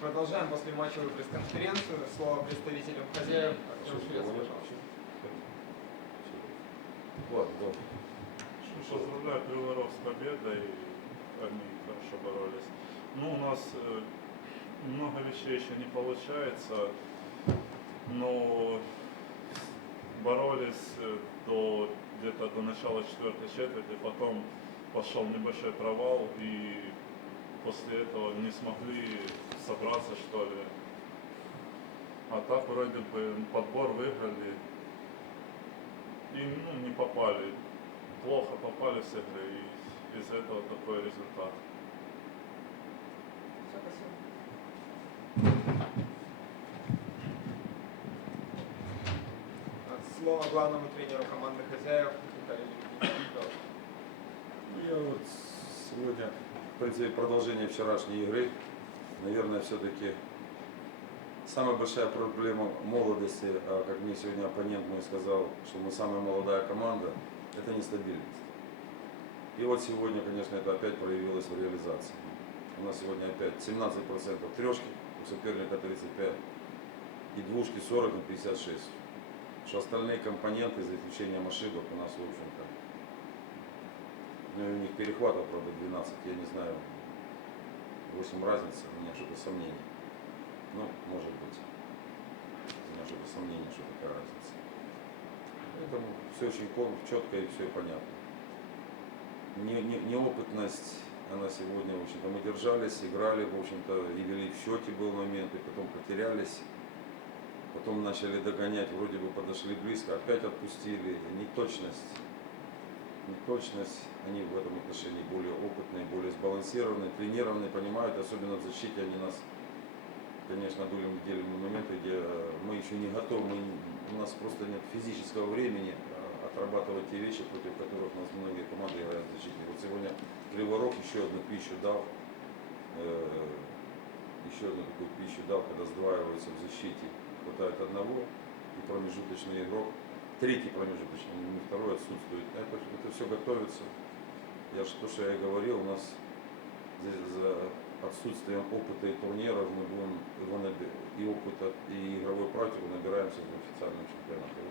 Продолжаем после матчевую пресс-конференцию. Слово представителям хозяев. Ладно, добре. Поздравляю Криворов с победой. Они хорошо боролись. Ну, у нас э, много вещей еще не получается, но боролись э, до где-то до начала четвертой четверти, потом пошел небольшой провал и после этого не смогли собраться что ли. А так вроде бы подбор выиграли и ну, не попали. Плохо попали с игры и из этого такой результат. Все, спасибо. Слово главному тренеру команды хозяев Виталию. Я вот сегодня, в принципе, продолжение вчерашней игры. Наверное, все-таки самая большая проблема молодости, а как мне сегодня оппонент мой сказал, что мы самая молодая команда, это нестабильность. И вот сегодня, конечно, это опять проявилось в реализации. У нас сегодня опять 17% трешки, у соперника 35, и двушки 40 на 56. Что остальные компоненты, за исключением ошибок, у нас, в общем-то, ну, у них перехватов, правда, 12, я не знаю, 8 разница, у меня что-то сомнение. Ну, может быть, у меня что-то сомнение, что такая разница. Поэтому все очень четко и все понятно. Не- не- неопытность, она сегодня, в общем-то, мы держались, играли, в общем-то, и вели в счете был момент, и потом потерялись. Потом начали догонять, вроде бы подошли близко, опять отпустили. Неточность. Неточность. Они в этом отношении более опытные, более сбалансированные, тренированные, понимают, особенно в защите они нас, конечно, были отдельные моменты, где э, мы еще не готовы, мы у нас просто нет физического времени э, отрабатывать те вещи, против которых у нас многие команды играют в защите. Вот сегодня Криворог еще одну пищу дал, э, еще одну такую пищу дал, когда сдваивается в защите, хватает одного, и промежуточный игрок, третий промежуточный, не второй отсутствует. Это, это все готовится. Я же то, что я говорил, у нас здесь за отсутствием опыта и турниров мы будем его и опыта, и игровой практику набираемся. Вот и всё.